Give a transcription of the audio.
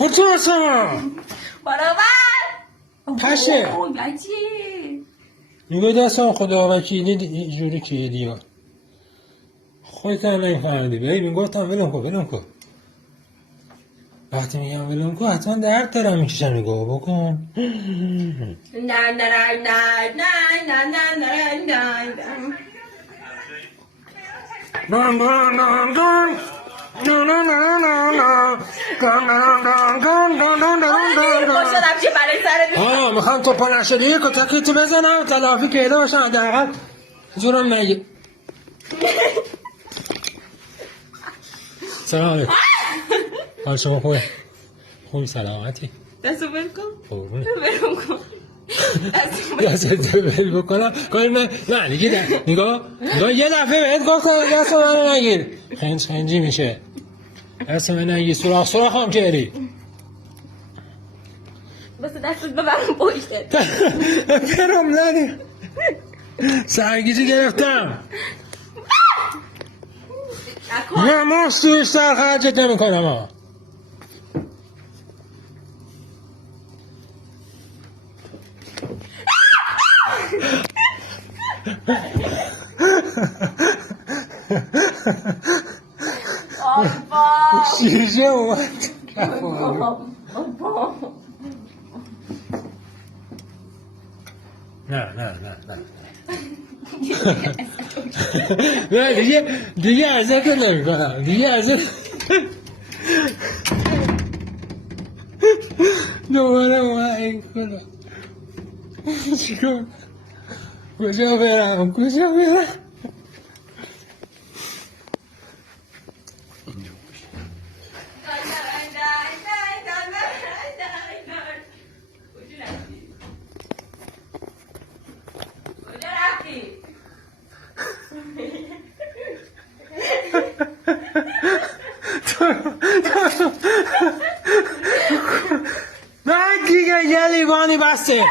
بتونستم برابر پشه بچه میگه دستم خدا وکیلی اینجوری که دیار خودت هم نمیفهمیدی ببین گفتم ولم کن وقتی میگم ولم کن حتما درد دارم میکشم نگاه بکن نه نه نه نه نه نه نه نه نه دون دون دون دون دون دون دون دون دون خوشدم چه برای سرت آه میخوام تو پا نشدی کتکیتو بزنم تلافی کرده باشم حداقل جورم نگیر سلام علیکم حال شما خوبه؟ خوبی سلامتی؟ دستو بل کن قربونه بلم کن دستو بل بکنم نه نگاه یه دفعه بهت گفتم دست منو نگیر خنجی میشه دست من نگیر سراخ هم کردی بس دستت ببرم پشتت برم نری سرگیجی گرفتم یه موست بیشتر خرجت نمی کنم ها شیشه اومد نه دیگه ازت نمی کنم دوباره اومد کنم چیکار کجا برم نه دیگه یه لیوانی بسته